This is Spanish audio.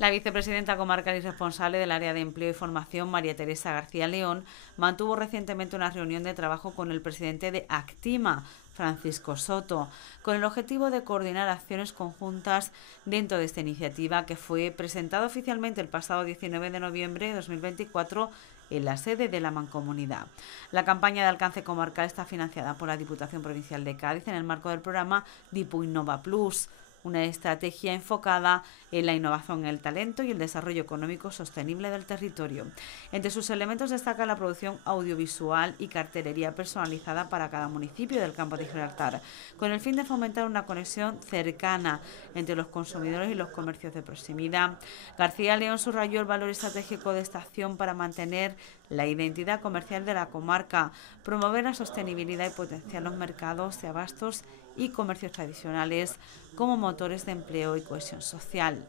La vicepresidenta comarcal y responsable del área de empleo y formación, María Teresa García León, mantuvo recientemente una reunión de trabajo con el presidente de Actima, Francisco Soto, con el objetivo de coordinar acciones conjuntas dentro de esta iniciativa que fue presentada oficialmente el pasado 19 de noviembre de 2024 en la sede de la Mancomunidad. La campaña de alcance comarcal está financiada por la Diputación Provincial de Cádiz en el marco del programa Dipu Innova Plus, una estrategia enfocada en la innovación, el talento y el desarrollo económico sostenible del territorio. Entre sus elementos destaca la producción audiovisual y cartelería personalizada para cada municipio del Campo de Gibraltar, con el fin de fomentar una conexión cercana entre los consumidores y los comercios de proximidad. García León subrayó el valor estratégico de esta acción para mantener la identidad comercial de la comarca, promover la sostenibilidad y potenciar los mercados de abastos y comercios tradicionales como motores de empleo y cohesión social.